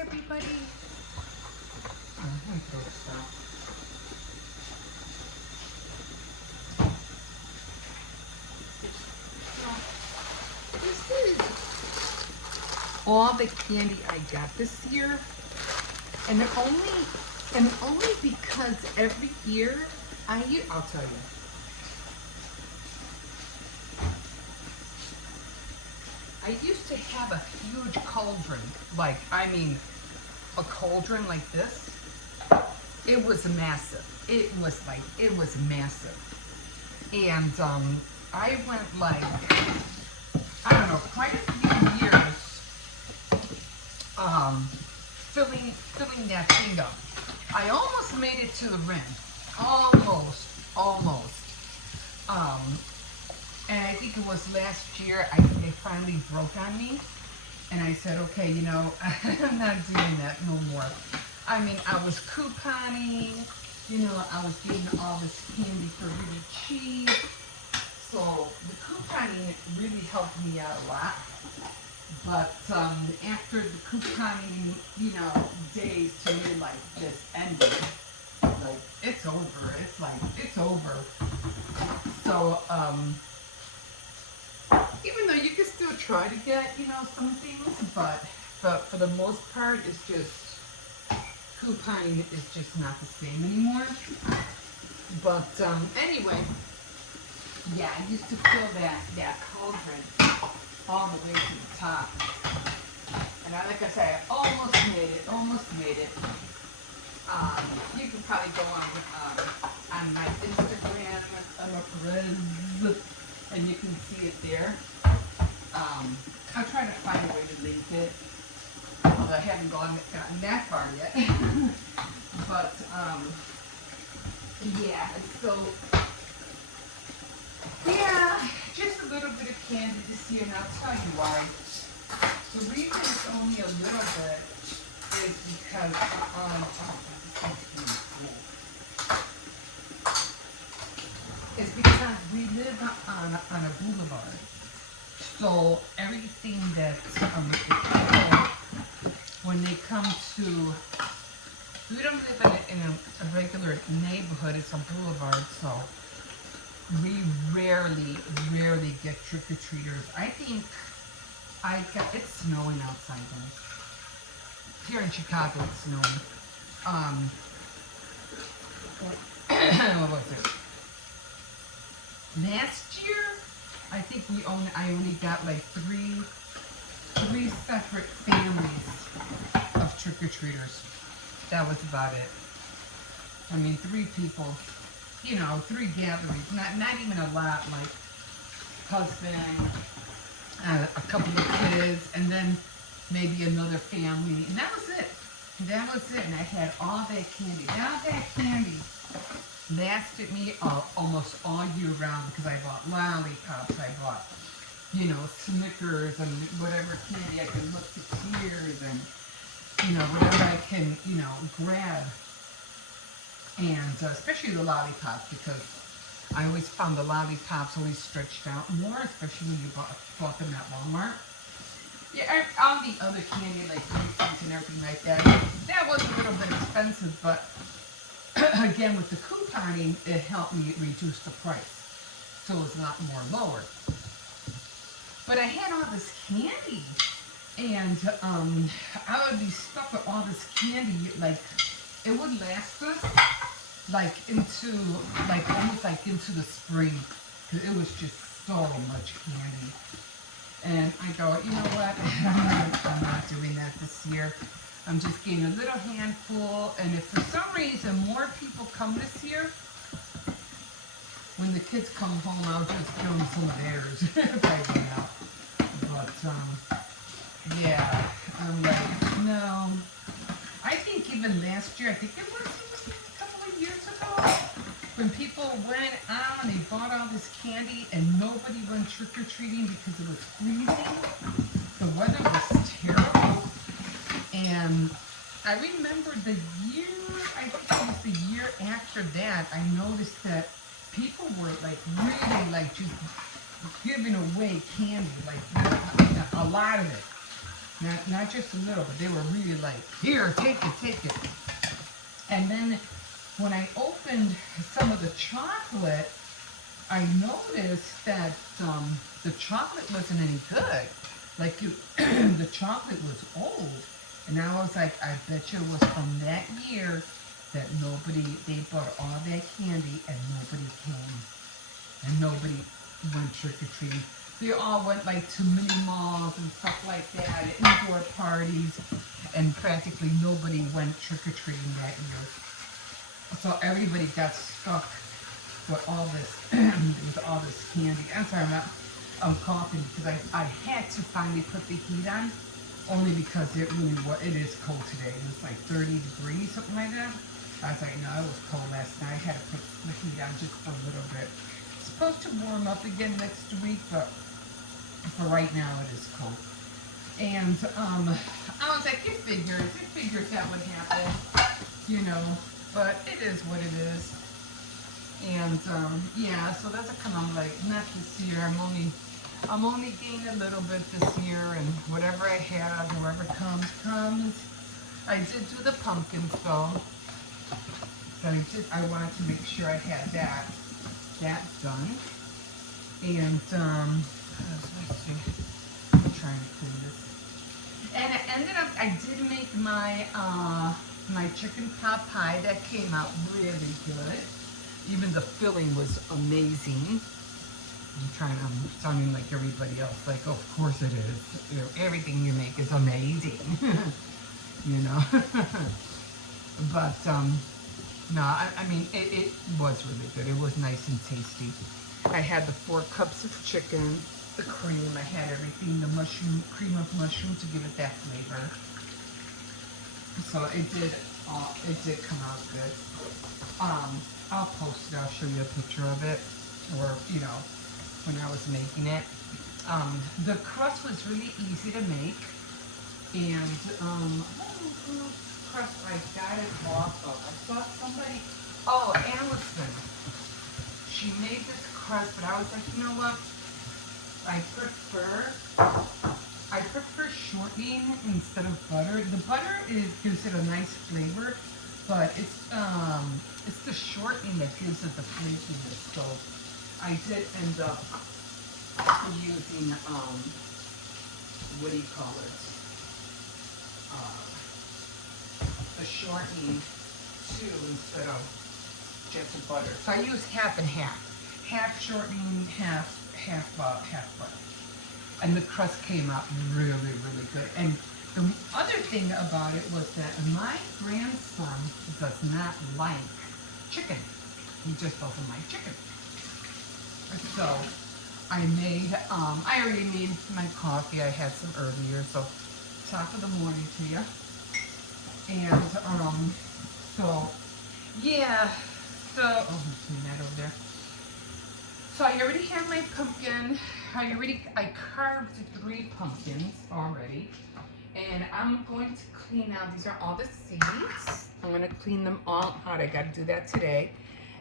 everybody. I'm gonna throw this out. This is all the candy I got this year, and only because every year I'll tell you. I used to have a huge cauldron, a cauldron like this. It was massive. It was massive. And I went I don't know, quite a few years filling that thing up. I almost made it to the rim. Almost. And I think it was last year it finally broke on me. And I said, okay, I'm not doing that no more. I mean, I was couponing, I was getting all this candy for really cheap. So the couponing really helped me out a lot. But after the couponing, days to me just ended. It's over. It's over. So, even though you can still try to get, some things, but for the most part, it's just, couponing is just not the same anymore. But, anyway, yeah, I used to fill that cauldron all the way to the top. And like I said, I almost made it. You can probably go on my Instagram, Emma Perez, and you can see it there. I'll try to find a way to link it, although I haven't gotten that far yet. But, yeah, so, yeah, just a little bit of candy this year, and I'll tell you why. The reason it's only a little bit is because, we live on a boulevard. So everything that people, when they come to, we don't live in a regular neighborhood, it's a boulevard, so we rarely get trick-or-treaters. I think it's snowing outside, guys. Here in Chicago, it's snowing. What was it? Last year, I think I only got three separate families of trick-or-treaters. That was about it. I mean, 3 people, 3 gatherings, not even a lot, husband, a couple of kids, and then maybe another family, and that was it. And I had all that candy. Now that candy lasted me almost all year round because I bought lollipops, I bought, Snickers and whatever candy I can look to Tears and, whatever I can, grab. And especially the lollipops, because I always found the lollipops always stretched out more, especially when you bought them at Walmart. Yeah, all the other candy, like Reese's and everything like that, that was a little bit expensive, but again, with the couponing, it helped me reduce the price. So it's a lot more lower. But I had all this candy, and I would be stuck with all this candy, it would last us, into the spring, because it was just so much candy. And I go, you know what, I'm not doing that this year. I'm just getting a little handful, and if for some reason more people come this year, when the kids come home, I'll just give them some of theirs if I run out. But, yeah, I'm like, no. I think even last year, I think it was a couple of years ago, when people went out and they bought all this candy and nobody went trick-or-treating because it was freezing. The weather was terrible. And I remember the year, I think it was the year after that, I noticed that people were really just giving away candy, a lot of it. Not just a little, but they were really like, here, take it, take it. And then when I opened some of the chocolate, I noticed that the chocolate wasn't any good. Like the chocolate was old. And I was like, I bet you it was from that year that they bought all that candy and nobody came. And nobody went trick-or-treating. They all went like to mini malls and stuff like that, indoor parties, and practically nobody went trick-or-treating that year. So everybody got stuck with all this, candy. I'm sorry, I'm coughing because I had to finally put the heat on, only because it is cold today. It was like 30 degrees, something like that. I was like, no, it was cold last night. I had to put the heat on just a little bit. It's supposed to warm up again next week, but for right now it is cold. And I was like, it figures that would happen, you know, but it is what it is. And yeah, so that's a kind of like, not this year, I'm only gaining a little bit this year, and whatever I have, whoever comes. I did do the pumpkins though. So I wanted to make sure I had that done. And let's see. I'm trying to clean this. And I ended up, I did make my my chicken pot pie. That came out really good. Even the filling was amazing. I'm sounding like everybody else, like, oh, of course it is. You know, everything you make is amazing. You know. But no, I mean, it was really good. It was nice and tasty. I had the 4 cups of chicken, the cream, I had everything, the cream of mushroom to give it that flavor. So it did come out good. I'll post it, I'll show you a picture of it, or, you know, when I was making it. The crust was really easy to make, and I don't know whose crust I got it off of. I saw somebody, oh, Allison. She made this crust, but I was like, you know what? I prefer shortening instead of butter. The butter gives it a nice flavor, but it's the shortening that gives it the flakiness. So I did end up using what do you call it? The shortening too instead of just butter. So I use half and half. Half shortening, half butter. And the crust came out really, really good. And the other thing about it was that my grandson does not like chicken. He just doesn't like chicken. So I already made my coffee. I had some earlier, so top of the morning to you. And so yeah, so oh, that over there. So I already have my pumpkin. I carved 3 pumpkins already, and I'm going to clean out. These are all the seeds. I'm going to clean them all out. I got to do that today,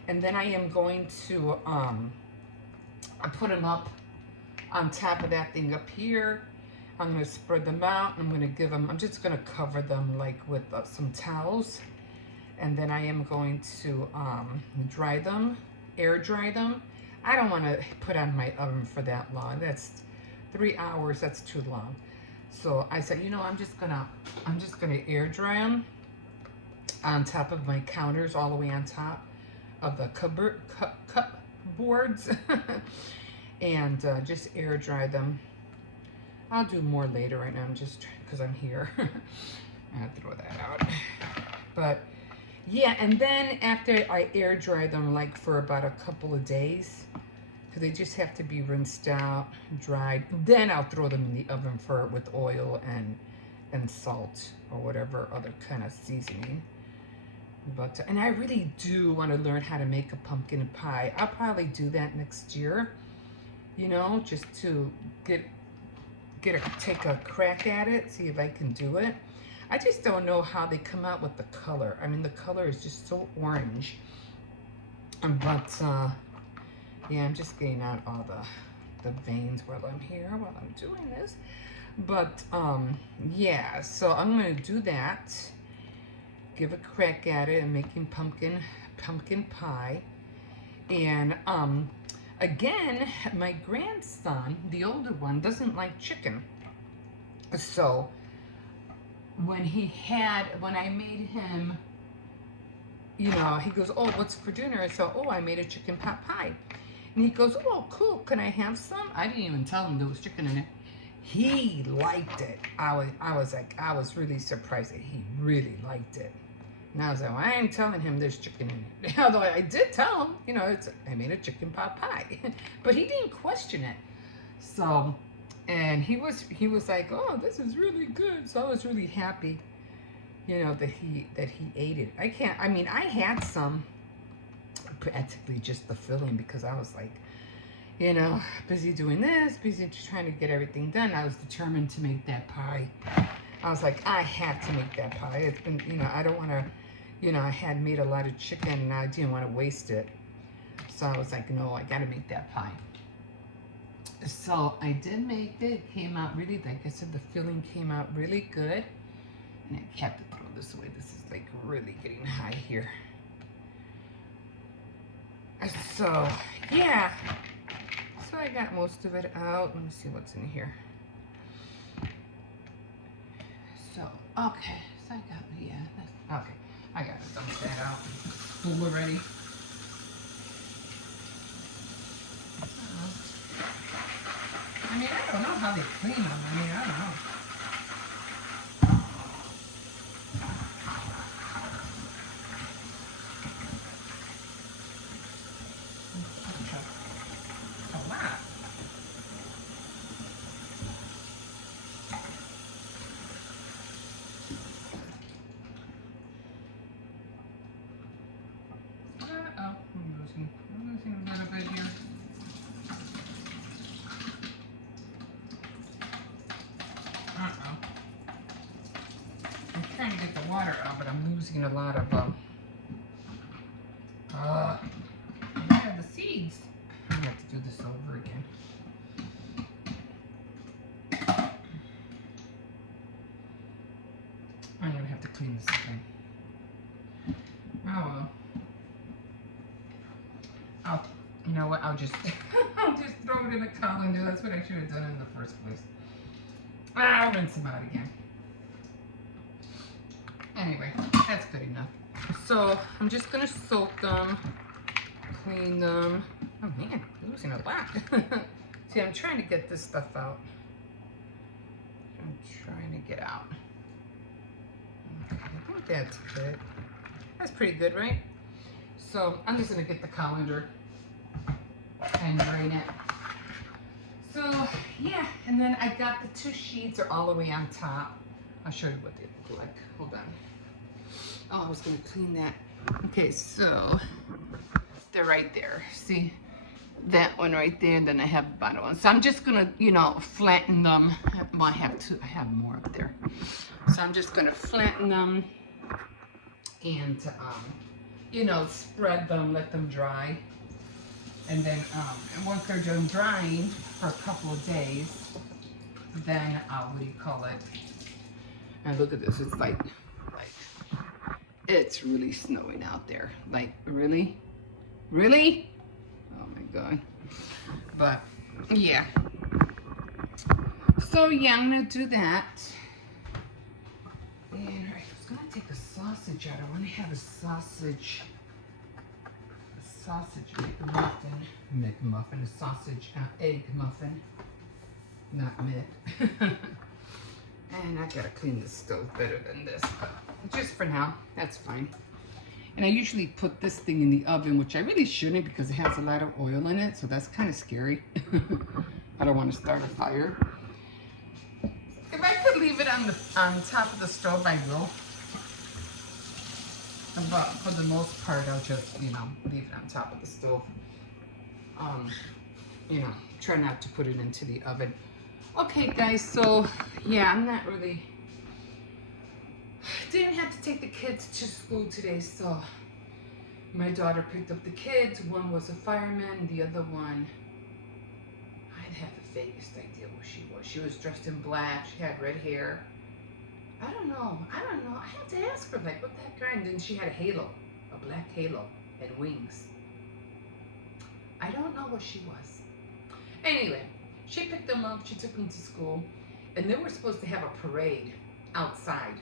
and then I am going to I put them up on top of that thing up here. I'm going to spread them out. I'm going to give them. I'm just going to cover them like with some towels, and then I am going to dry them, air dry them. I don't want to put on my oven for that long. That's 3 hours. That's too long. So I said, you know, I'm just gonna air dry them on top of my counters, all the way on top of the cupboards, and just air dry them. I'll do more later. Right now, I'm just because I'm here. I have to throw that out. But yeah, and then after I air dry them, like for about a couple of days, because they just have to be rinsed out, dried. Then I'll throw them in the oven with oil and salt or whatever other kind of seasoning. But and I really do want to learn how to make a pumpkin pie. I'll probably do that next year. You know, just to take a crack at it, see if I can do it. I just don't know how they come out with the color. I mean, the color is just so orange. But yeah, I'm just getting out all the veins while I'm here, while I'm doing this. But yeah, so I'm gonna do that. Give a crack at it and making pumpkin pie. And again, my grandson, the older one, doesn't like chicken. So when I made him, you know, he goes, "Oh, what's for dinner?" So, "Oh, I made a chicken pot pie." And he goes, "Oh, cool. Can I have some?" I didn't even tell him there was chicken in it. He liked it. I was really surprised that he really liked it. And I was like, well, I ain't telling him there's chicken in it. Although I did tell him, you know, I made a chicken pot pie. But he didn't question it. So, and he was like, "Oh, this is really good." So I was really happy, you know, that he ate it. I mean, I had some, practically just the filling, because I was like, you know, busy doing this, busy trying to get everything done. I was determined to make that pie. I was like, I have to make that pie. It's been, you know, I don't want to, you know, I had made a lot of chicken and I didn't want to waste it. So I was like, no, I got to make that pie. So I did make it. It came out really, like I said, the filling came out really good. And I have to throw this away. This is like really getting high here. So, yeah. So I got most of it out. Let me see what's in here. So, okay. So I got, yeah. Okay. I got to dump that out. Full already. I mean, I don't know how they clean them. I mean, I don't know. A lot. Uh-oh. I'm losing a little bit here. Uh-oh. I'm trying to get the water out, but I'm losing a lot of I have the seeds. I have to do this over again. I'm gonna have to clean this again. Oh well. You know what? I'll just I'll just throw it in the colander. That's what I should have done in the first place. I'll rinse them out again. Anyway, that's good enough. So I'm just gonna soak them, clean them. Oh man, I'm losing a lot. See, I'm trying to get this stuff out. I'm trying to get out. Okay, I think that's good. That's pretty good, right? So I'm just gonna get the colander and drain it. So yeah, and then I got the 2 sheets are all the way on top. I'll show you what they look like. Hold on. Oh, I was gonna clean that. Okay, so they're right there. See that one right there, and then I have the bottom one. So I'm just gonna, you know, flatten them. Well, I have more up there. So I'm just gonna flatten them and you know, spread them, let them dry. And then and once they're done drying for a couple of days, then what do you call it? And look at this, it's like it's really snowing out there. Like, really? Really? Oh my God. But yeah. So yeah, I'm gonna do that. And I was gonna take a sausage out. I wanna have a sausage McMuffin, a sausage egg muffin, not Mick. And I gotta clean the stove better than this, but just for now, that's fine. And I usually put this thing in the oven, which I really shouldn't because it has a lot of oil in it, so that's kind of scary. I don't want to start a fire. If I could leave it on top of the stove, I will. But for the most part, I'll just, you know, leave it on top of the stove. You know, try not to put it into the oven. Okay, guys, so yeah, I'm not really, didn't have to take the kids to school today, so my daughter picked up the kids. One was a fireman, the other one, I'd have to vaguest idea what she was. She was dressed in black. She had red hair. I don't know. I have to ask her, like, what the heck? And then she had a halo, a black halo, and wings. I don't know what she was. Anyway, she picked them up. She took them to school, and they were supposed to have a parade outside.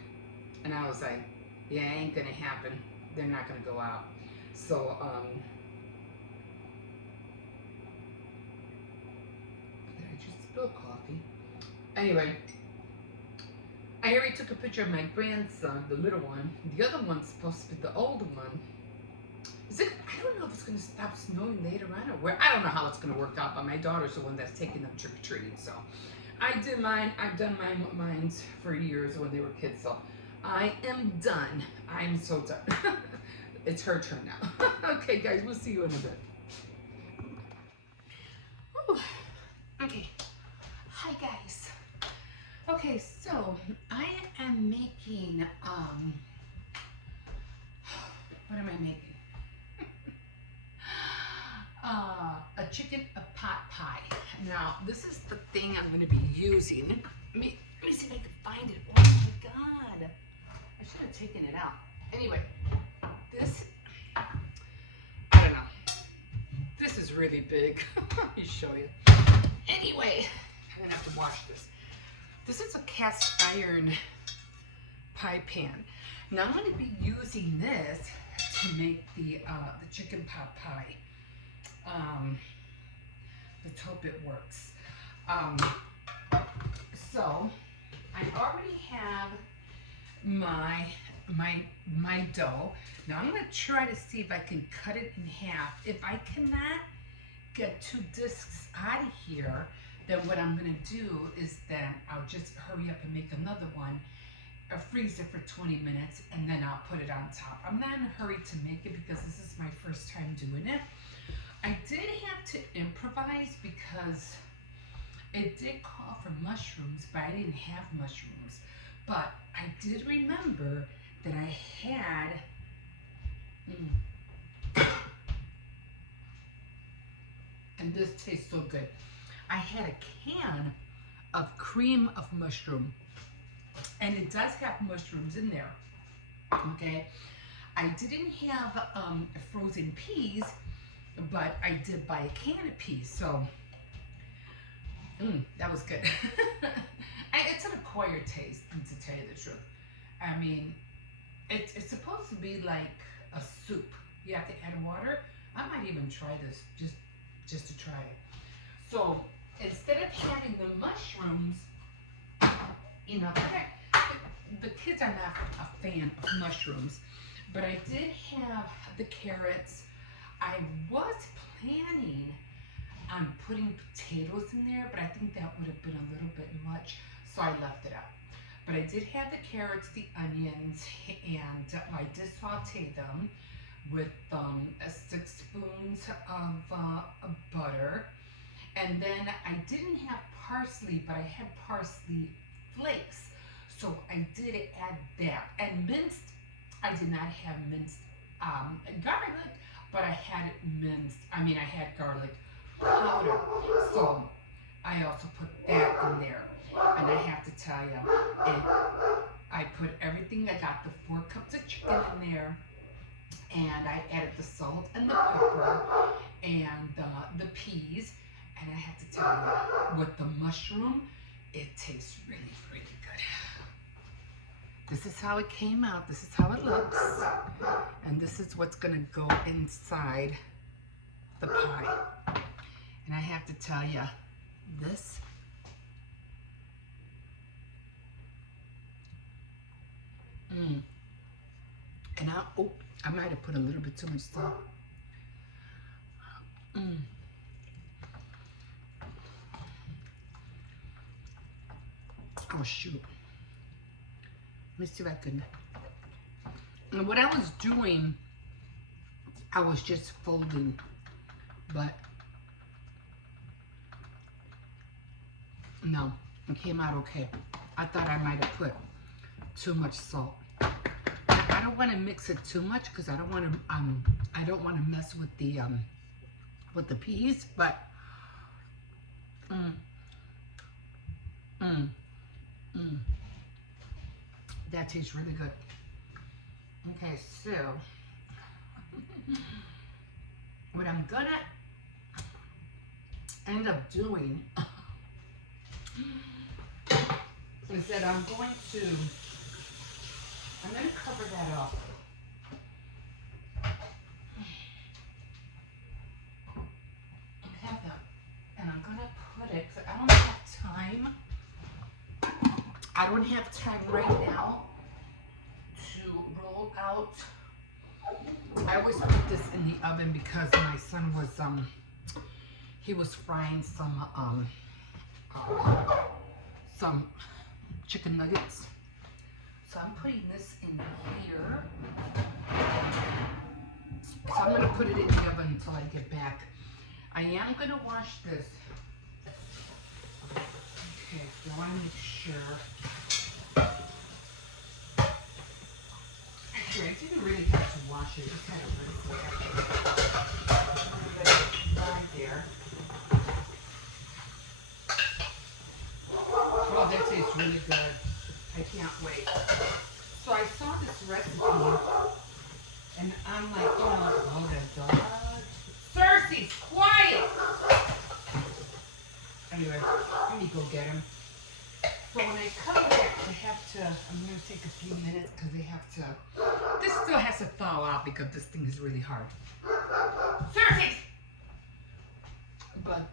And I was like, yeah, it ain't gonna happen. They're not gonna go out. So, did I just spill coffee? Anyway, I already took a picture of my grandson, the little one. The other one's supposed to be the older one. I don't know if it's going to stop snowing later on or where. I don't know how it's going to work out, but my daughter's the one that's taking them trick-or-treating. So I did mine. I've done mine for years when they were kids. So I am done. I'm so done. It's her turn now. Okay, guys, we'll see you in a bit. Ooh. Okay. Hi, guys. Okay, so I am making, what am I making? A chicken pot pie. Now, this is the thing I'm going to be using. Let me see if I can find it. Oh my God. I should have taken it out. Anyway, this, I don't know. This is really big. Let me show you. Anyway, I'm going to have to wash this. This is a cast iron pie pan. Now I'm going to be using this to make the chicken pot pie. Let's hope it works. So I already have my dough. Now I'm going to try to see if I can cut it in half. If I cannot get 2 discs out of here, then what I'm going to do is that I'll just hurry up and make another one, freeze it for 20 minutes, and then I'll put it on top. I'm not in a hurry to make it because this is my first time doing it. I did have to improvise because it did call for mushrooms, but I didn't have mushrooms. But I did remember that I had and this tastes so good. I had a can of cream of mushroom, and it does have mushrooms in there. Okay, I didn't have frozen peas, but I did buy a can of peas, so that was good. It's an acquired taste, to tell you the truth. I mean, it's supposed to be like a soup. You have to add water. I might even try this just to try it. So instead of having the mushrooms, you know, the kids are not a fan of mushrooms, but I did have the carrots. I was planning on putting potatoes in there, but I think that would have been a little bit much, so I left it out. But I did have the carrots, the onions, and I did saute them with 6 spoons of butter. And then I didn't have parsley, but I had parsley flakes, so I did add that. And minced, I did not have minced garlic, but I had it minced. I mean, I had garlic powder, so I also put that in there. And I have to tell you, I put everything. I got the 4 cups of chicken in there, and I added the salt and the pepper and the peas. And I have to tell you, with the mushroom, it tastes really, really good. This is how it came out. This is how it looks. And this is what's going to go inside the pie. And I have to tell you, this and I might have put a little bit too much salt. Oh shoot. Let me see if I can. And what I was doing, I was just folding, but no, it came out okay. I thought I might have put too much salt. I don't want to mix it too much because I don't want to mess with the peas, but Mm. Mm. That tastes really good. Okay, so what I'm gonna end up doing is that I'm gonna cover that up. And I'm gonna put it, 'cause I don't have time. I don't have time right now to roll out. I always put this in the oven because my son was he was frying some chicken nuggets. So I'm putting this in here. So I'm gonna put it in the oven until I get back. I am gonna wash this. Okay, so I want to make sure. Actually, I didn't really have to wash it. Just kind of rinse it right there. Oh, that tastes really good. I can't wait. So I saw this recipe, and I'm like, oh, the dog. Cersei's quiet! Anyway, let me go get him. So when I come back, I'm going to take a few minutes because this still has to thaw out because this thing is really hard. Cersei! But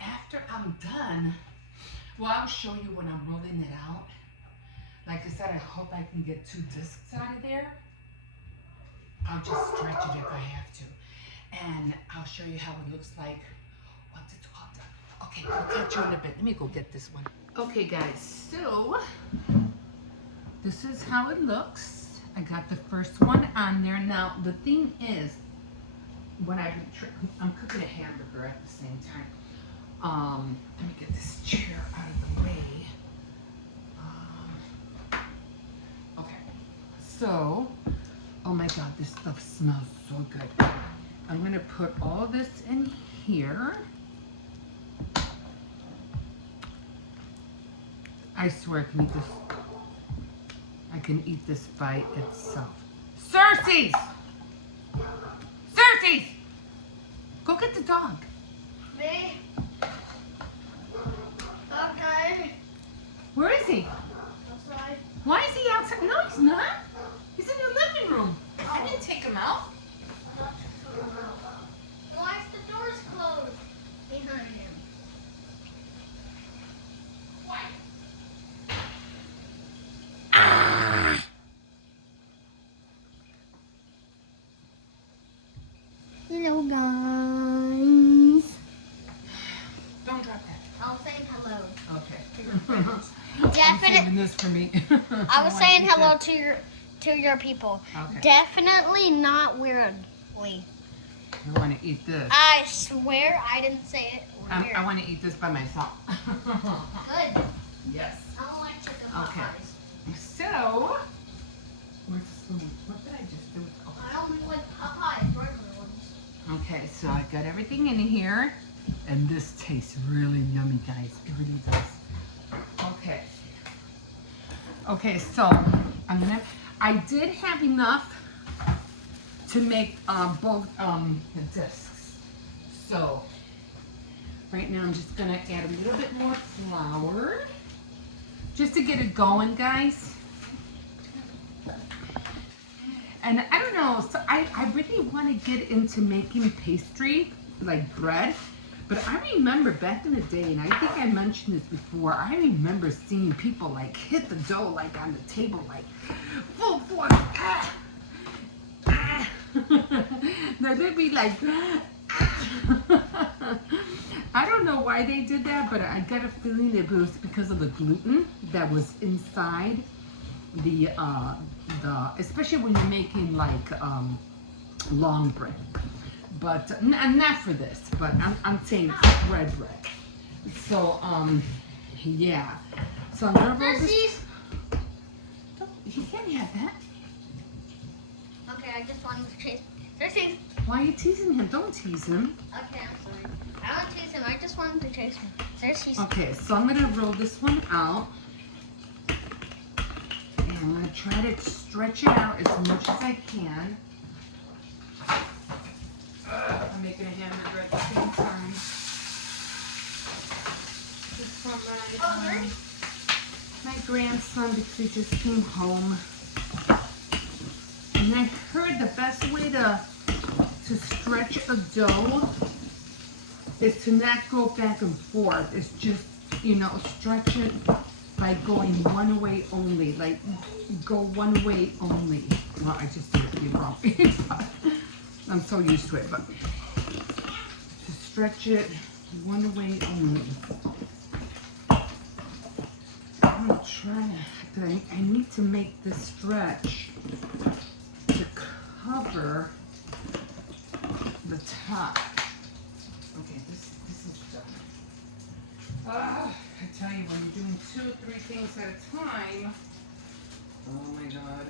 after I'm done, well, I'll show you when I'm rolling it out. Like I said, I hope I can get 2 discs out of there. I'll just stretch it if I have to. And I'll show you how it looks like once it's all done. Okay, I'll catch you in a bit. Let me go get this one. Okay, guys, so this is how it looks. I got the first one on there. Now, the thing is, when I'm cooking a hamburger at the same time. Let me get this chair out of the way. Okay, so, oh my God, this stuff smells so good. I'm gonna put all this in here. I swear I can eat this by itself. Cersei's! Cersei's! Go get the dog. Me? Okay. Where is he? Outside. Why is he outside? No, he's not. He's in the living room. I didn't take him out. Why is the doors closed behind him? Why? Hello, guys. Don't drop that. I'll say hello. Okay. Definitely. Saving this for me. I was saying hello to your people. Okay. Definitely not weirdly. I want to eat this. I swear I didn't say it weird. I want to eat this by myself. Good. Yes. I don't like chicken hot Okay. pies. So, where's the spoon? What did I just do? Oh. I only like hot pies, regular ones. Okay, so I got everything in here, and this tastes really yummy, guys. It really does. Okay. Okay, so I did have enough to make both the discs. So right now I'm just gonna add a little bit more flour just to get it going, guys. And I don't know, so I really want to get into making pastry, like bread. But I remember back in the day, and I think I mentioned this before, I remember seeing people like hit the dough like on the table, like full force. Now they'd be like, I don't know why they did that, but I got a feeling it was because of the gluten that was inside the especially when you're making like long bread. But not for this, but I'm saying bread. So yeah. So I'm gonna roll this. You can't have that. Okay, I just wanted to taste. Cersei. Why are you teasing him? Don't tease him. Okay, I'm sorry. I don't taste him. I just wanted to taste him. There's he's. Okay, so I'm gonna roll this one out. And I'm gonna try to stretch it out as much as I can. I'm making a hamburger at the same time. This is from my grandson because he just came home. And I heard the best way to stretch a dough is to not go back and forth. It's just, stretch it by going one way only. Like, go one way only. Well, I just did it pretty wrong. I'm so used to it, but to stretch it one way only. I'm gonna try to, I need to make this stretch to cover the top. Okay, this is done. I tell you, when you're doing 2 or 3 things at a time, oh my God.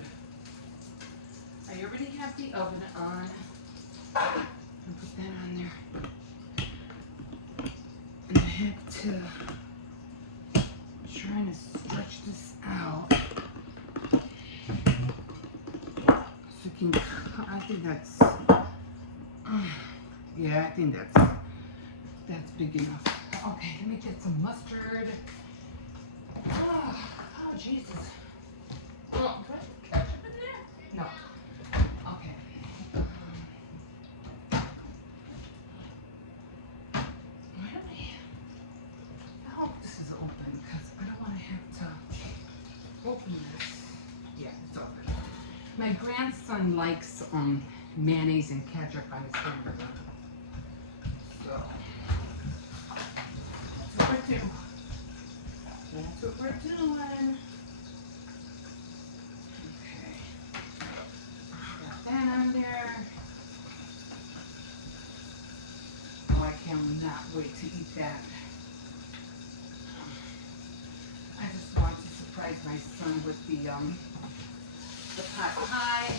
I already have the oven on. I'll put that on there. And I have to try to stretch this out. So you can, I think that's, yeah, I think that's big enough. Okay, let me get some mustard. Oh, Jesus. Oh, do I have ketchup in there? No. Okay. I hope this is open because I don't want to have to open this. Yeah, it's open. My grandson likes mayonnaise and ketchup on his hamburger. So that's what we're doing. That's what we're doing. Okay. Got that on there. Oh, I cannot wait to eat that. I just want to surprise my son with the pot pie.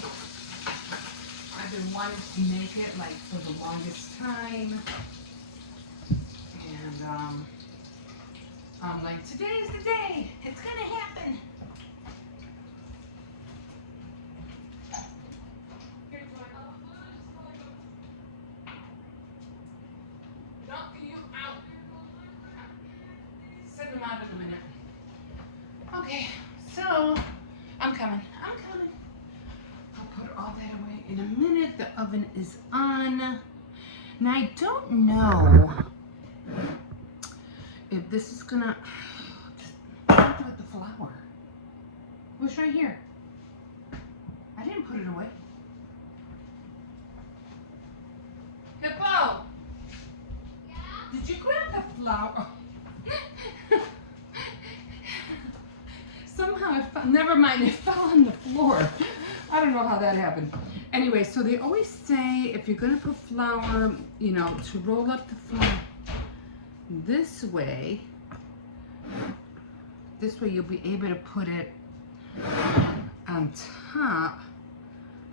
I've been wanting to make it like for the longest time. And I'm like, today's the day. It's gonna happen. Send them out in a minute. Okay, so I'm coming. I'll put all that away in a minute. The oven is on. Now I don't know if this is gonna. What do I do with the flour? It was right here. I didn't put it away. Hippo! Yeah? Did you grab the flour? Somehow it fell, never mind, it fell on the floor. I don't know how that happened. Anyway, so they always say if you're gonna put flour, to roll up the flour this way you'll be able to put it on top.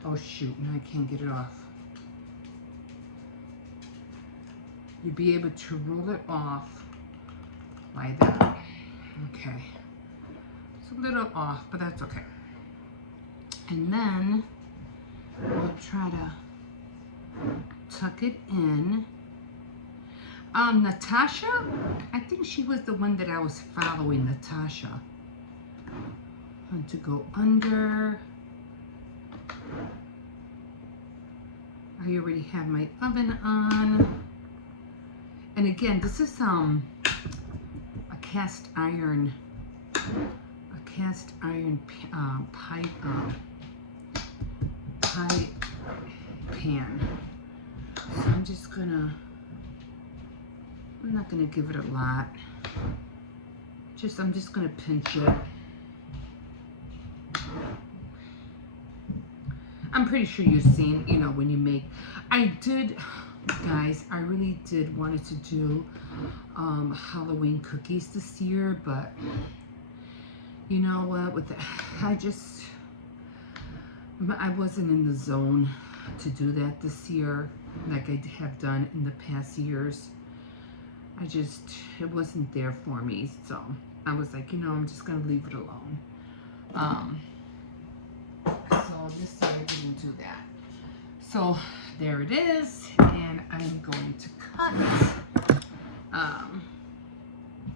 Oh shoot, now I can't get it off. You'll be able to roll it off like that. Okay. It's a little off, but that's okay. And then we'll try to tuck it in. Natasha, I think she was the one that I was following, Natasha. And to go under. I already have my oven on. And again, this is a cast iron pie pan. So I'm not gonna give it a lot. I'm just gonna pinch it. I'm pretty sure you've seen, when you make, guys, I really did wanted to do Halloween cookies this year, but you know what, I wasn't in the zone to do that this year like I have done in the past years. it wasn't there for me. So I was like, I'm just going to leave it alone. So this side I didn't do that. So there it is. And I'm going to cut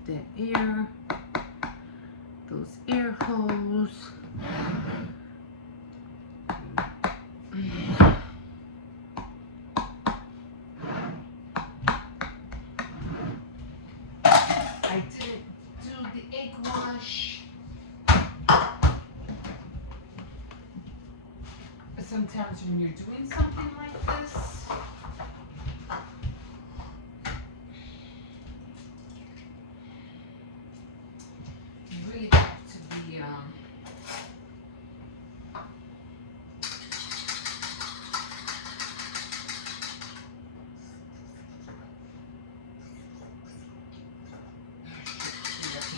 the air, those air holes. I didn't do the egg wash. Sometimes when you're doing something like this, you really have to be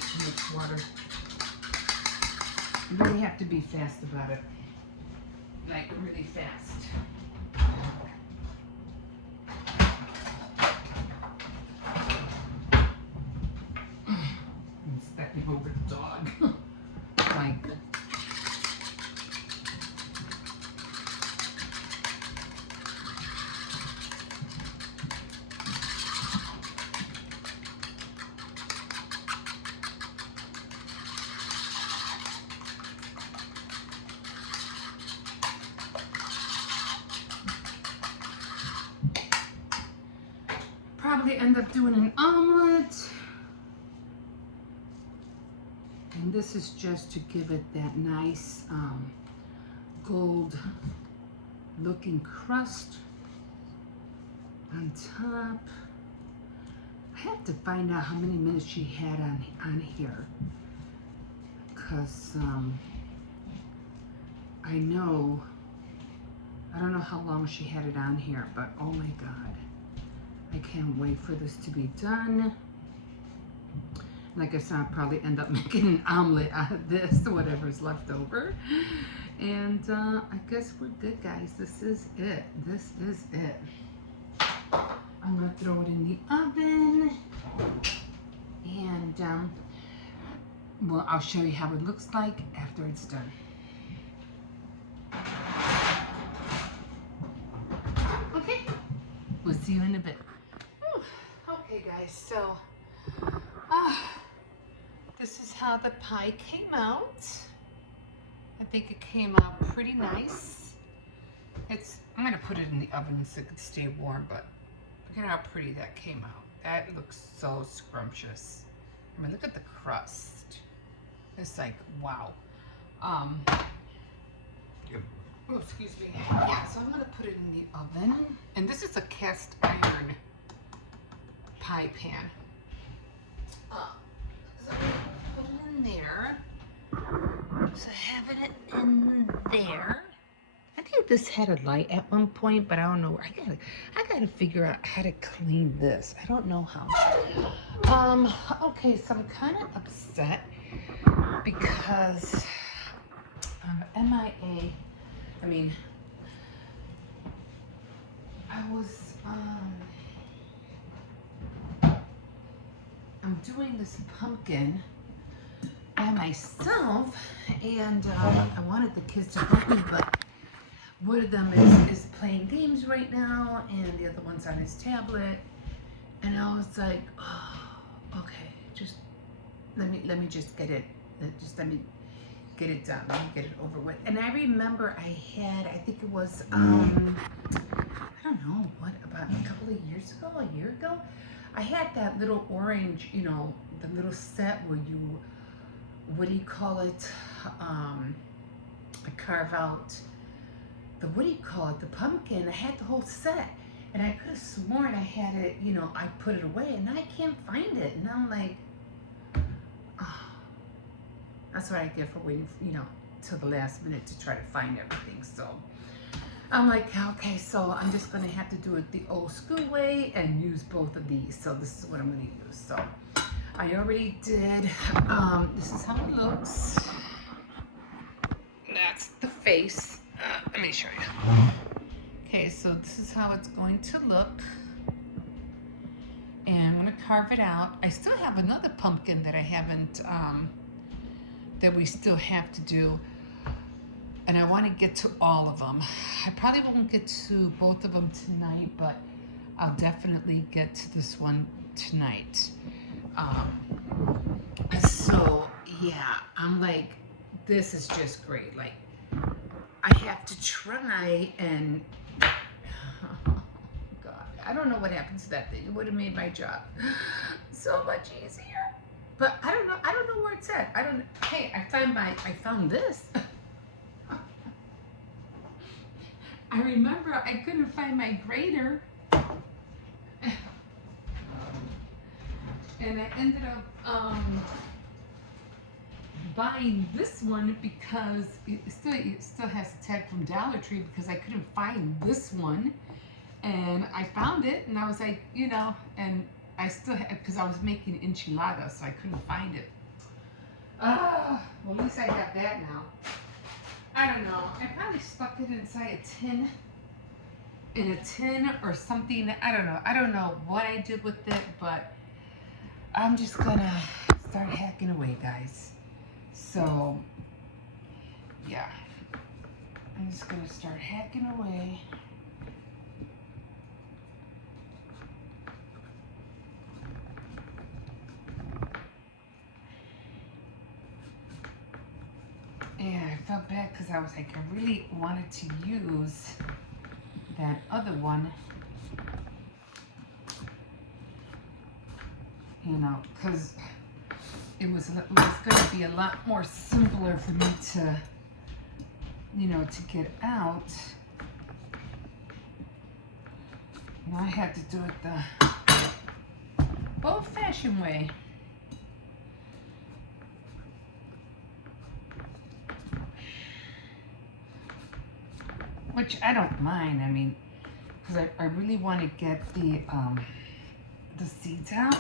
too much water. You really have to be fast about it. Like really fast. I'm stepping over the dog. Like, probably end up doing an omelet. And this is just to give it that nice gold looking crust on top. I have to find out how many minutes she had on here, because I don't know how long she had it on here, but oh my God, I can't wait for this to be done. Like I said, I'll probably end up making an omelet out of this, whatever's left over. And I guess we're good, guys. This is it. This is it. I'm gonna throw it in the oven. And well, I'll show you how it looks like after it's done. Okay, we'll see you in a bit. Whew. Okay, guys, so this is how the pie came out. I think it came out pretty nice. I'm gonna put it in the oven so it can stay warm, but look at how pretty that came out. That looks so scrumptious. I mean, look at the crust. It's like, wow. Oh, excuse me. Yeah, so I'm gonna put it in the oven. And this is a cast iron pie pan. So I'm gonna put it in there. So having it in there. I think this had a light at one point, but I don't know. I gotta figure out how to clean this. I don't know how. Okay, so I'm kind of upset because MIA. I mean, I was I'm doing this pumpkin by myself, and I wanted the kids to help me, but one of them is playing games right now, and the other one's on his tablet, and I was like, oh, okay, just let me just get it, let me get it done, let me get it over with. And I remember I think it was I don't know what, about a couple of years ago, a year ago, I had that little orange, the little set where you, what do you call it, I carve out the, what do you call it, the pumpkin. I had the whole set, and I could have sworn I had it, I put it away, and I can't find it. And I'm like, oh, that's what I get for waiting, till the last minute to try to find everything. So I'm like, okay, so I'm just gonna have to do it the old school way and use both of these. So this is what I'm gonna use. So I already did, this is how it looks. That's the face. Let me show you. Okay, so this is how it's going to look. And I'm gonna carve it out. I still have another pumpkin that I haven't, that we still have to do. And I want to get to all of them. I probably won't get to both of them tonight, but I'll definitely get to this one tonight. So yeah, I'm like, this is just great. Like, I have to try and, oh God, I don't know what happened to that thing. It would have made my job so much easier. But I don't know where it's at. Hey, I found this. I remember I couldn't find my grater. And I ended up buying this one because it still has a tag from Dollar Tree because I couldn't find this one. And I found it and I was like, you know, and I still had, because I was making enchiladas, so I couldn't find it. Well, at least I got that now. I don't know. I probably stuck it inside in a tin or something. I don't know. I don't know what I did with it, but I'm just gonna start hacking away, guys. So, yeah. I'm just gonna start hacking away. Yeah, I felt bad because I was like, I really wanted to use that other one, you know, because it was going to be a lot more simpler for me to, you know, to get out. And I had to do it the old-fashioned way. Which I don't mind. I mean, because I really want to get the seeds out.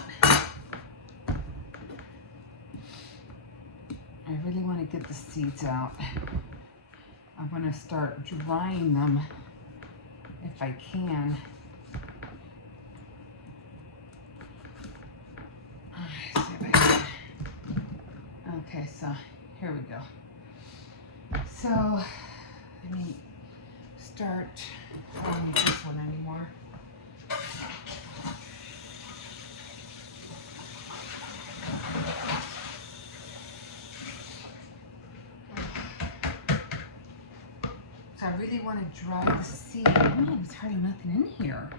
I really want to get the seeds out. I'm going to start drying them if I can. Okay, so here we go. So, let me start. I don't need this one anymore. So I really want to dry the seed. I mean, there's hardly nothing in here.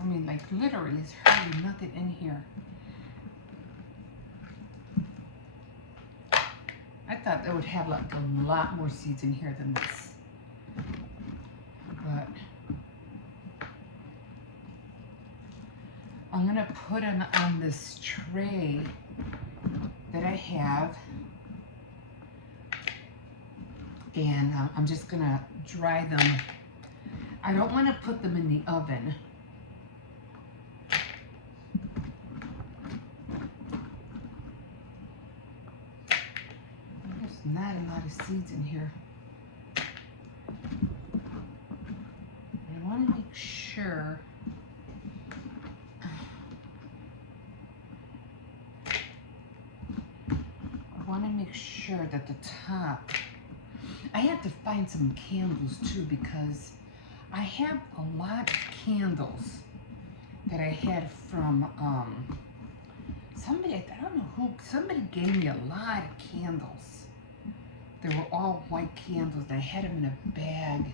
I mean, like literally, there's hardly nothing in here. I thought they would have like a lot more seeds in here than this. But I'm gonna put them on this tray that I have. And I'm just gonna dry them. I don't want to put them in the oven. There's not a lot of seeds in here. I want to make sure. I want to make sure that the top. I have to find some candles too because I have a lot of candles that I had from somebody, I don't know who, somebody gave me a lot of candles. They were all white candles. I had them in a bag.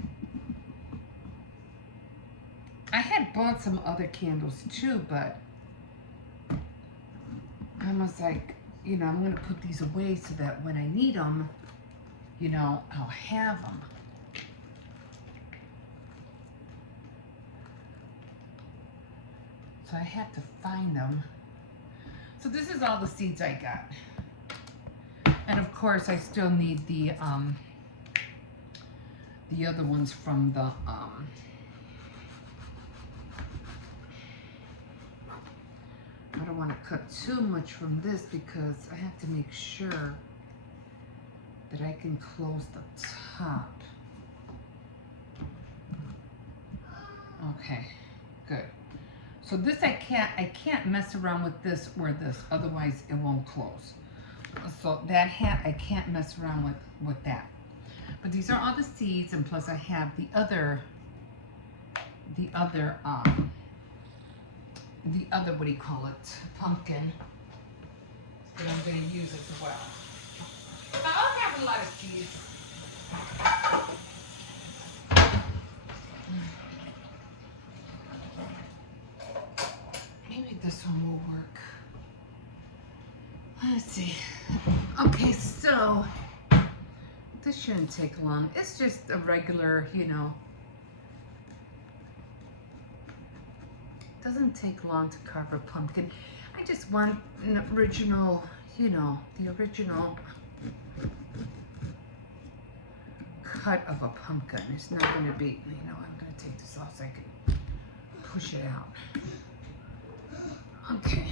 I had bought some other candles too, but I was like, you know, I'm going to put these away so that when I need them, you know, I'll have them. So I have to find them. So this is all the seeds I got. And of course I still need the other ones from the I don't want to cut too much from this because I have to make sure that I can close the top. Okay, good. So this I can't mess around with this or this, otherwise it won't close. So that hat I can't mess around with that. But these are all the seeds, and plus I have the other what do you call it, pumpkin that I'm going to use as well. But I'll have a lot of seeds. Maybe this one will work. Let's see. Okay, so this shouldn't take long. It's just a regular, doesn't take long to carve a pumpkin. I just want an original, the original cut of a pumpkin. It's not going to be, I'm going to take this off so I can push it out. Okay.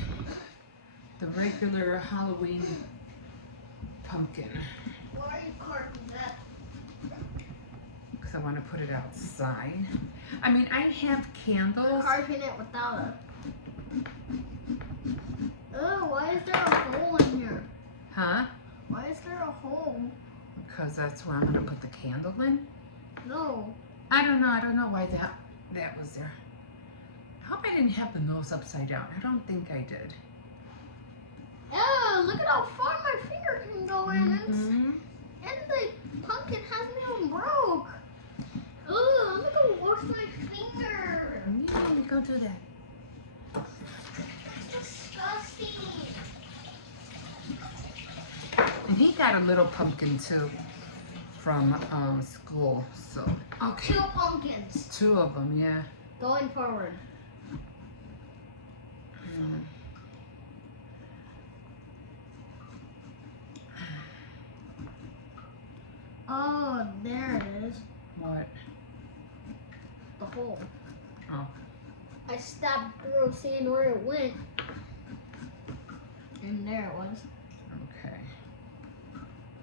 The regular Halloween pumpkin. Why are you carving that? Because I want to put it outside. I mean, I have candles. Carving it without a... Oh, why is there a hole in here? Huh? Why is there a hole? Because that's where I'm going to put the candle in. No. I don't know why that was there. I hope I didn't have the nose upside down. I don't think I did. Oh, look at how far my finger can go in. Mm-hmm. And the pumpkin hasn't even broke. Oh, I'm gonna go wash my finger. Yeah, you go do that. It's disgusting. And he got a little pumpkin too from school. So okay. 2 pumpkins. 2 of them, yeah. Going forward. Mm. Oh, there it is. What? The hole. Oh. I stabbed through seeing where it went. And there it was. Okay.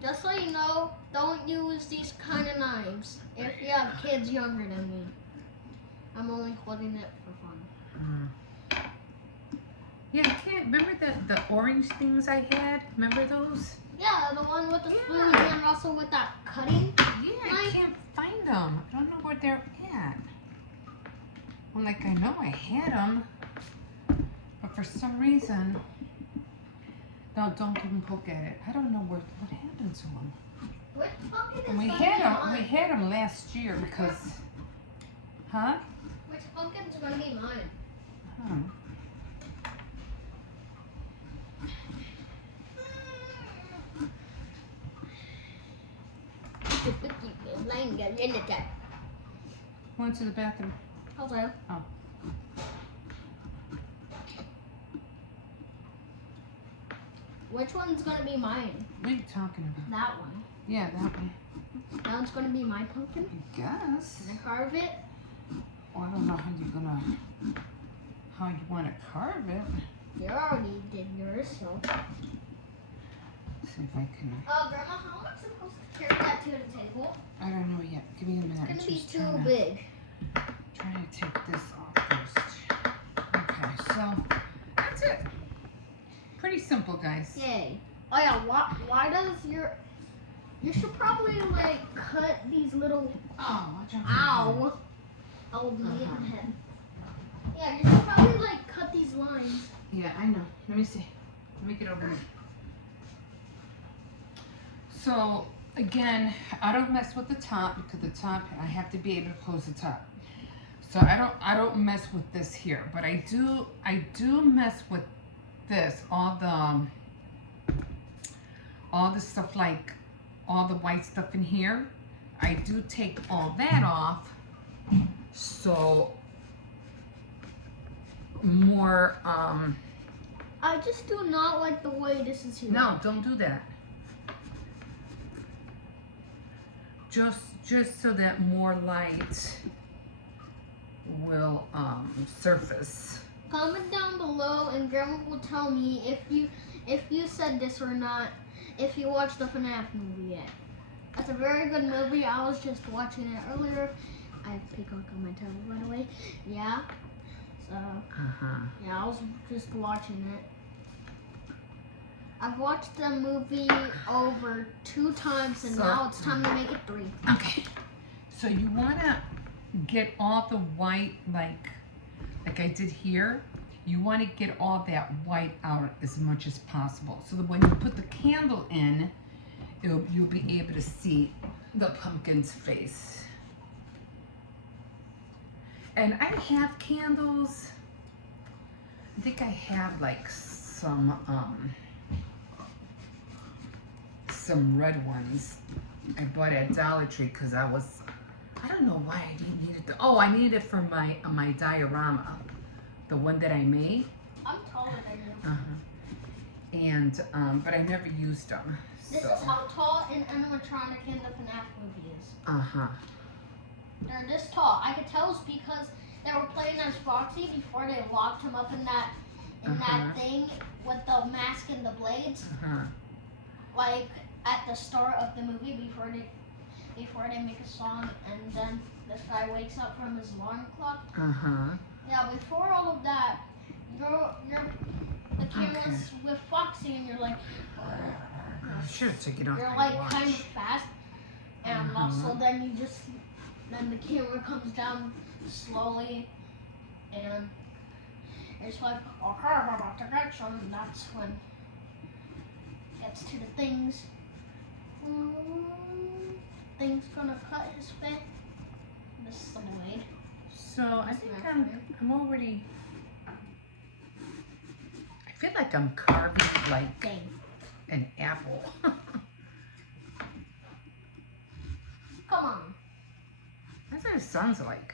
Just so you know, don't use these kind of knives if you have kids younger than me. I'm only holding it for fun. Mm. Yeah, I can't remember the orange things I had. Remember those? Yeah, the one with the spoon Yeah. and also with that cutting. Yeah, I Mine- can't find them. I don't know where they're at. Well, like I know I had them, but for some reason, no, don't even poke at it. I don't know what happened to them. Which pumpkin is And we gonna had be them. mine? We had them last year because, huh? Which pumpkin's gonna be mine? Huh. Went to the bathroom. Okay. Oh. Which one's gonna be mine? What are you talking about? That one. Yeah, that one. That one's gonna be my pumpkin. I guess. Can I carve it? Well, I don't know how you want to carve it. You already did yours, so. See if I can. Grandma, how am I supposed to carry that to the table? I don't know yet. Give me a minute. It's gonna be Just too trying to- big. Trying to take this off first. Okay, so that's it. Pretty simple, guys. Yay. Oh yeah, why does you should probably like cut these little Oh, watch out. ow. Oh man head. Yeah, you should probably like cut these lines. Yeah, I know. Let me see. Let me get over here. So again, I don't mess with the top because the top I have to be able to close the top. So I don't mess with this here, but I do mess with this, all the stuff like all the white stuff in here. I do take all that off, so more I just do not like the way this is here. no, don't do that. Just so that more light will surface. Comment down below and Grandma will tell me if you said this or not, if you watched the FNAF movie yet. That's a very good movie. I was just watching it earlier. I have Peacock on my tablet, by the way. Yeah. So Uh-huh. yeah, I was just watching it. I've watched the movie over 2 times, and So- now it's time to make it 3. Okay. So you want to get all the white, like I did here. You want to get all that white out as much as possible, so that when you put the candle in, you'll be able to see the pumpkin's face. And I have candles. I think I have like some red ones I bought at Dollar Tree because I don't know why I didn't need it. Oh, I needed it for my diorama, the one that I made. I'm taller than you. And but I never used them. This So. is how tall an animatronic in the FNAF movie is. They're this tall. I could tell it's because they were playing as Foxy before they locked him up in that thing with the mask and the blades. Like at the start of the movie before they make a song, and then this guy wakes up from his alarm clock. Yeah, before all of that, the camera's with Foxy, and you're like, Should have taken off you're my like watch. kind of fast, and also then the camera comes down slowly, and it's like, okay, I'm about to get you, and that's when it gets to the things. Thing's gonna cut his face. This is the blade. So I think I'm already. I feel like I'm carving like Thing. an apple. Come on. That's what it sounds like.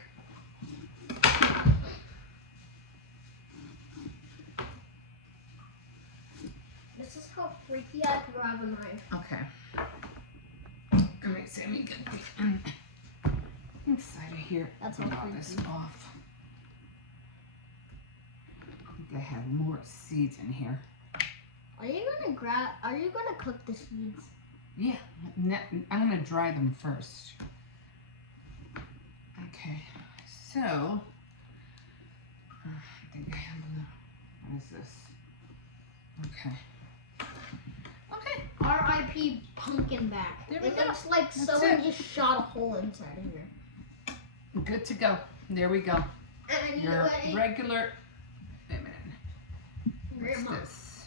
This is how freaky I grab a knife. Okay. Alright, so let me get the inside of here. That's Get all all this freaky. off. I think I have more seeds in here. Are you gonna cook the seeds? Yeah, I'm gonna dry them first. Okay, so I think I have what is this? Okay. Okay. R.I.P. pumpkin back. There we It go. looks like That's someone it. just shot a hole inside of here. Good to go. There we go. And you know Your what? regular. Wait a minute. What's Grandma, this?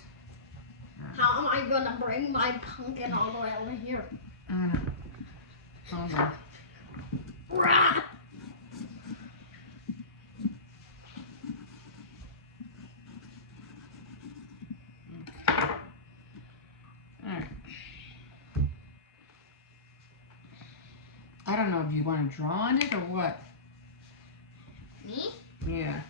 how am I gonna bring my pumpkin all the way over here? Hold on. Rah! Alright. I don't know if you want to draw on it or what. Me? Yeah.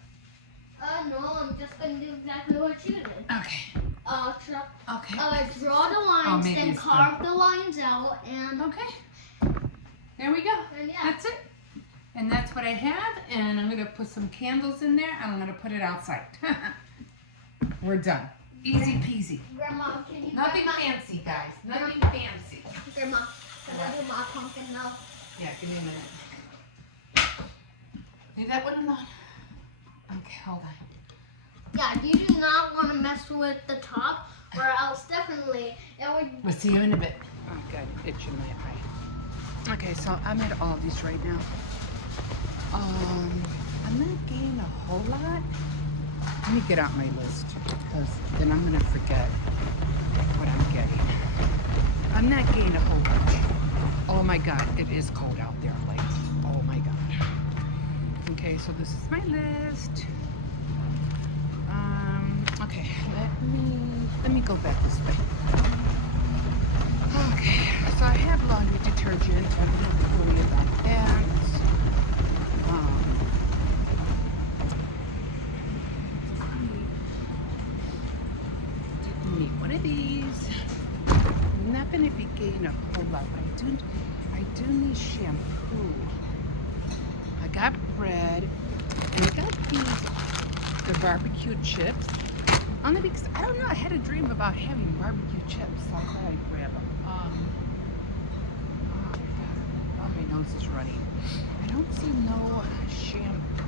No, I'm just gonna do exactly what you did. Okay. Okay. Draw the lines, maybe then it's carve the lines out, and Okay. There we go. yeah. That's it. And that's what I have. And I'm going to put some candles in there. And I'm going to put it outside. We're done. Easy peasy. Grandma, can you Nothing grab my, fancy, guys. Nothing fancy. Grandma, can I do my pumpkin now? Yeah, give me a minute. Leave that one alone. Okay, hold on. Yeah, you do not want to mess with the top, or else definitely it would. We'll see you in a bit. Oh, God, itching my eye. Okay, so I'm at Aldi's right now. I'm not getting a whole lot. Let me get out my list because then I'm gonna forget what I'm getting. I'm not getting a whole bunch. Oh my God, it is cold out there, like, oh my God. Okay, so this is my list. Okay, let me go back this way. Okay, so I have laundry detergent. I don't have to worry about that. Didn't need one of these. I'm not going to be getting a whole lot, but I do need shampoo. I got bread, and I got the barbecue chips. Only because, I don't know, I had a dream about having barbecue chips, so I thought I'd grab them. Oh my nose is running. I don't see no shampoo.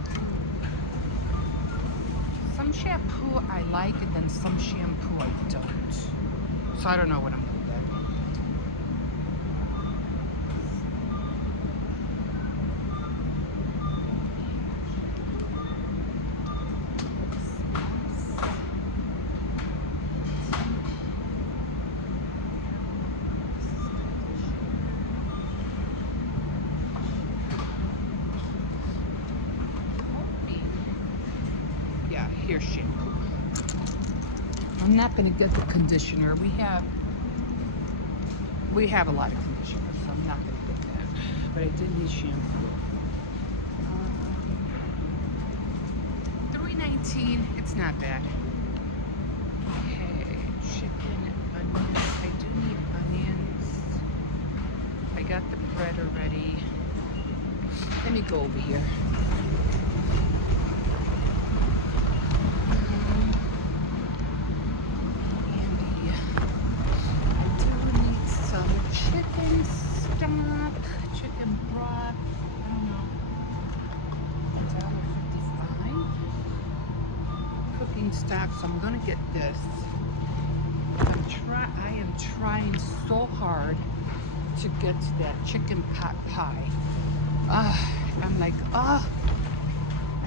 some shampoo I like, and then some shampoo I don't. So I don't know what I'm gonna get. Yeah, here's shampoo. I'm not gonna get the conditioner. We have a lot of conditioner, so I'm not gonna get that. But I did need shampoo. $3.19. It's not bad. Okay, chicken, onions. I do need onions. I got the bread already. Let me go over here. Chicken stock, chicken broth, I don't know, $1.55. Cooking stock, so I'm gonna get this. I am trying so hard to get to that chicken pot pie. I'm like, I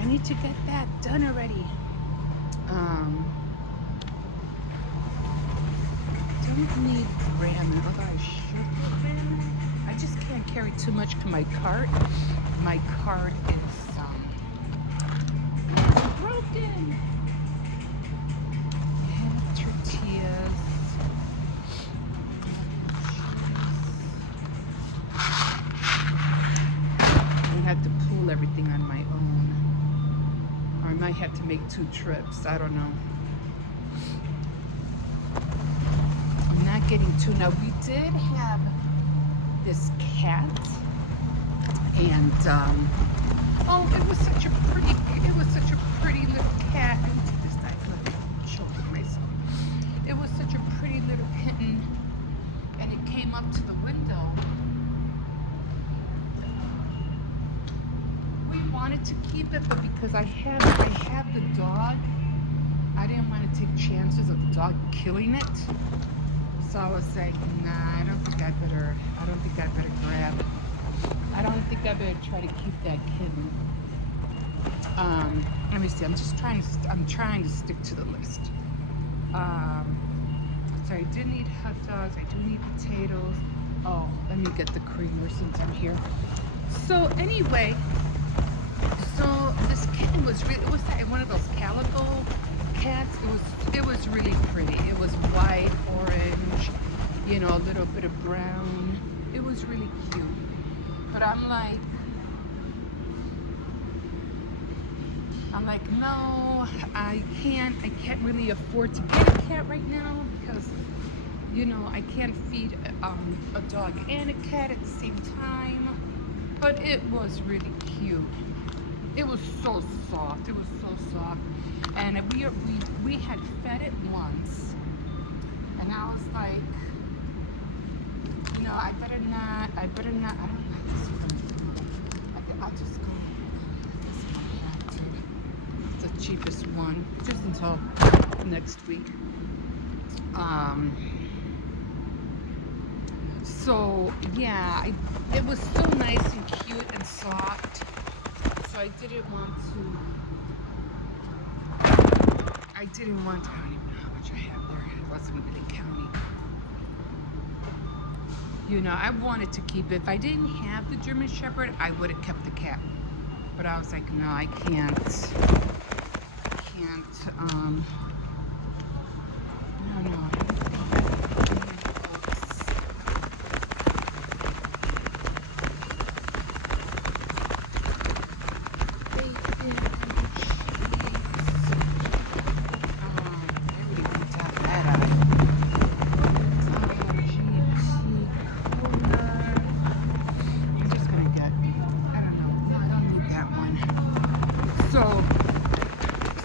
need to get that done already. Don't need ramen, although I should get ramen. I just can't carry too much to my cart. My cart is broken. Have tortillas. I have to pull everything on my own. Or I might have to make 2 trips. I don't know. Not getting to. Now we did have this cat, and it was such a pretty little cat. I need to take this knife. I'm choking myself. It was such a pretty little kitten, and it came up to the window. We wanted to keep it, but because I have the dog, I didn't want to take chances of the dog killing it. So I was like, nah, I don't think I better grab. I don't think I better try to keep that kitten. Let me see. I'm trying to stick to the list. So I did need hot dogs. I do need potatoes. Oh, let me get the creamer since I'm here. So anyway, so this kitten was really, it was like one of those calico cats. It was really pretty. It was white, orange, you know, a little bit of brown. It was really cute. But I'm like, no, I can't really afford to get a cat right now because, you know, I can't feed a dog and a cat at the same time. But it was really cute. It was so soft. It was so soft. And we had fed it once, and I was like, you know, I better not. I don't like this one. I'll just go this one after. It's the cheapest one, just until next week. So yeah, it was so nice and cute and soft. So I didn't want, I don't even know how much I have there. It wasn't really counting. You know, I wanted to keep it. If I didn't have the German Shepherd, I would have kept the cat. But I was like, no, I can't. No.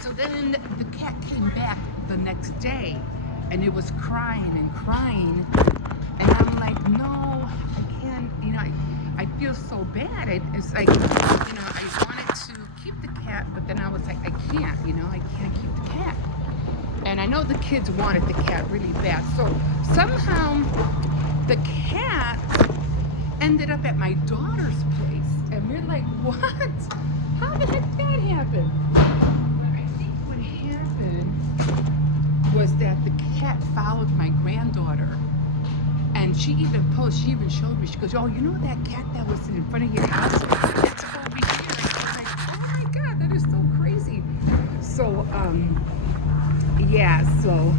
So then the cat came back the next day, and it was crying, and I'm like, no, I can't, you know, I feel so bad. It's like, I wanted to keep the cat, but then I was like, I can't, I can't keep the cat. And I know the kids wanted the cat really bad. So somehow the cat ended up at my daughter's place. And we're like, what? How the heck did that happen? But I think what happened was that the cat followed my granddaughter. And she even showed me, she goes, oh, you know that cat that was in front of your house? It's over here. I was like, oh my God, that is so crazy. So, yeah, so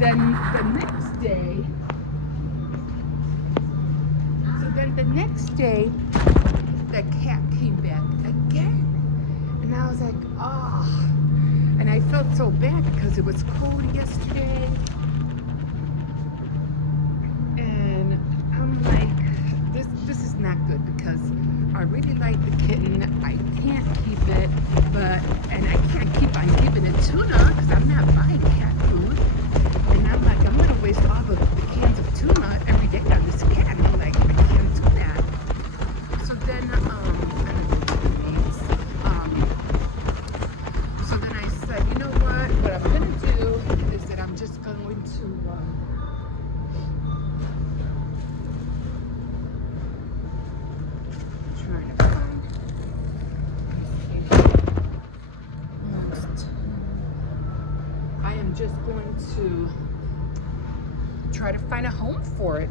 then the next day, the cat came back again. And I was like, oh. And I felt so bad because it was cold yesterday. And I'm like, this is not good because I really like the kitten. I can't keep it, and I can't keep on giving it tuna because I'm not buying cat food. And I'm like, I'm gonna waste all the cans of tuna every day on this cat. And I'm like, I can't do that. So then, so then I said, you know what I'm gonna do is that I'm just going to, trying to find, I am just going to try to find a home for it,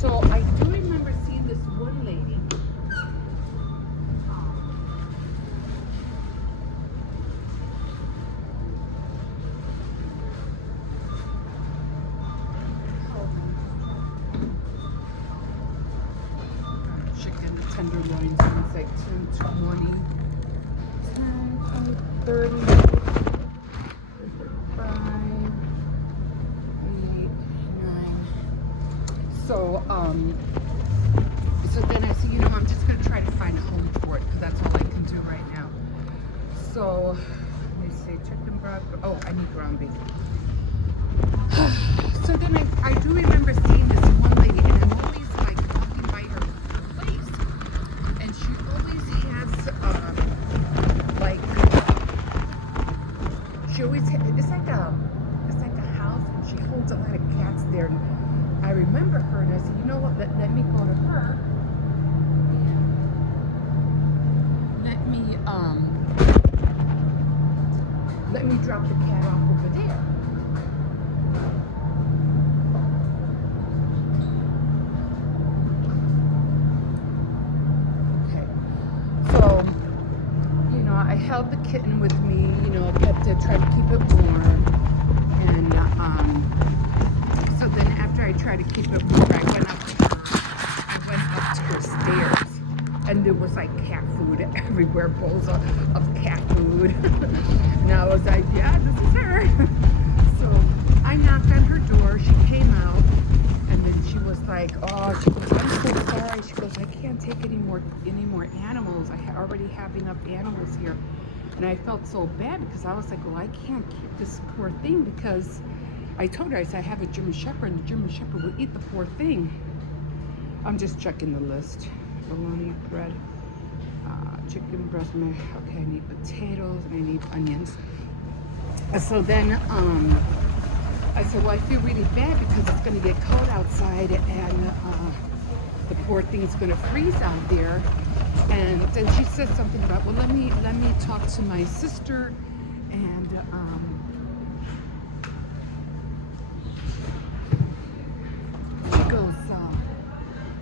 So I do remember seeing this one lady. Chicken tenderloins, and it's like 10, 20, 10, 30, 35, 8, 9. So then I said, I'm just gonna try to find a home for it because that's all I can do right now. So let me see, chicken broth. Oh, I need ground beef. So then I do remember seeing this one lady, and I'm always like walking by her place, and she always has it's like a house, and she holds a lot of cats there. And I remember her, and I said, you know what? Let me go to her. Let me drop the cat off over there. I held the kitten with me, kept it, tried to keep it warm. And so then after I tried to keep it warm, I went up to her stairs. And there was like cat food everywhere, bowls of cat food. And I was like, yeah, this is her. So I knocked on her door, she came out. And then she was like, oh, she goes, I'm so sorry. She goes, I can't take any more animals. I already have enough animals here. And I felt so bad because I was like, well, I can't keep this poor thing because I told her, I said, I have a German Shepherd, and the German Shepherd will eat the poor thing. I'm just checking the list. Bologna bread, chicken breast mash. Okay, I need potatoes and I need onions. So then, I said, well, I feel really bad because it's going to get cold outside and the poor thing is going to freeze out there. And then she said something about, well, let me talk to my sister. And she goes,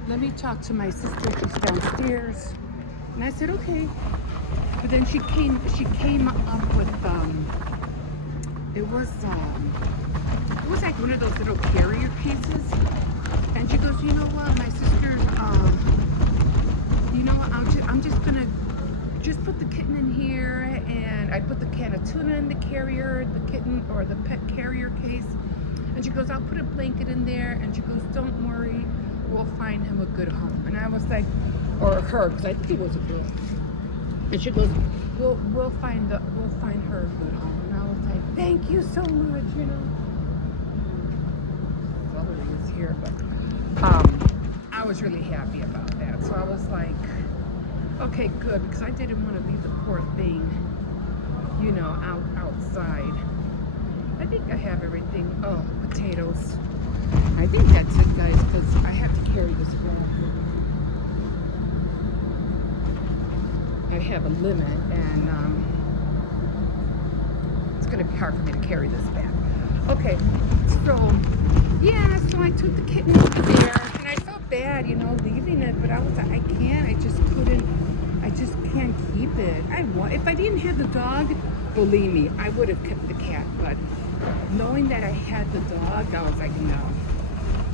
let me talk to my sister. She's downstairs. And I said, okay. But then she came up with, it was like one of those little carrier cases. And she goes, you know what, my sister, you know what, I'm just gonna put the kitten in here, and I put the can of tuna in the carrier, the kitten or the pet carrier case. And she goes, I'll put a blanket in there, and she goes, don't worry, we'll find him a good home. And I was like, or her, because I think he was a girl. And she goes, we'll find her a good home. And I was like, thank you so much, Celery is here, but I I was really happy about that. So I was like, okay, good, because I didn't want to leave the poor thing, you know, outside. I think I have everything. Oh, potatoes. I think that's it, guys, because I have to carry this bag. I have a limit, and it's going to be hard for me to carry this bag. Okay, so yeah, so I took the kitten over there, and I felt bad, you know, leaving it, but I was like, I can't. I just can't keep it. If I didn't have the dog, believe me, I would have kept the cat, but knowing that I had the dog, I was like, no,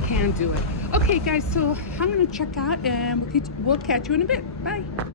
can't do it. Okay, guys, so I'm gonna check out, and we'll catch you in a bit. Bye.